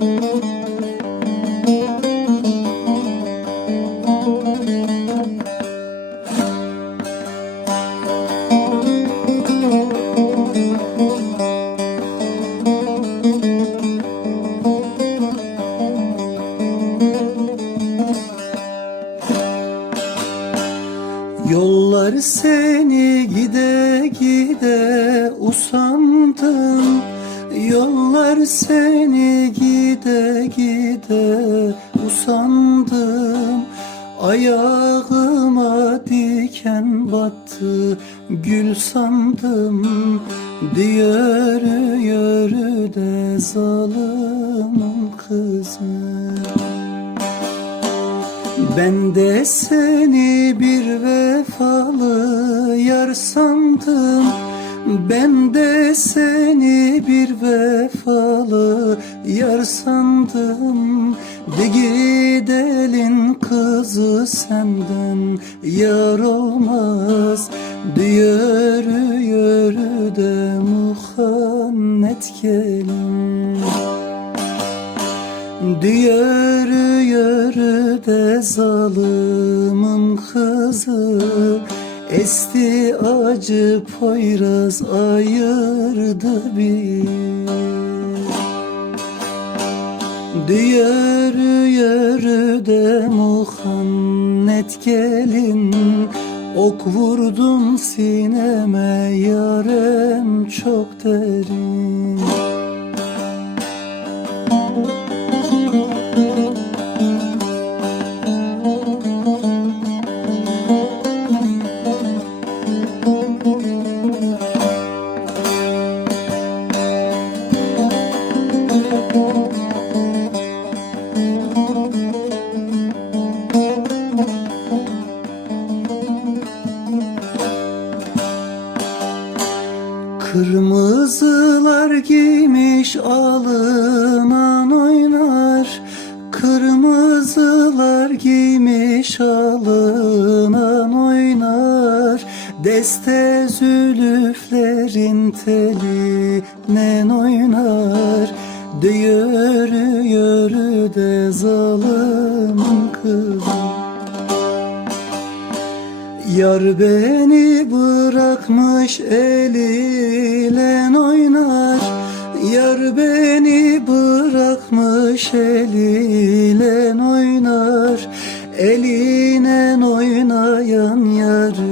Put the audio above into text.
Yollar seni gide gide usandım. Yollar seni gide gide usandım. Ayağıma diken battı gül sandım. Diğer yörü de zalimin kızı. Ben de seni bir vefalı yar sandım Ben de seni bir vefalı yar sandım. De gidelim kızı senden yar olmaz. Diğer yörü de muhannet gelin Diğer yörü de zalimin kızı Esti acı poyraz ayırdı bir Diğer yörü de muhannet gelin. Ok vurdum sineme yarem çok derin Kırmızılar giymiş alınan oynar. Kırmızılar giymiş alınan oynar. Deste zülüflerin telinen oynar. Yürü yürü de zalimin kızı Yar beni bırakmış eliyle oynar. Yar beni bırakmış eliyle oynar. Eline oynayan yarın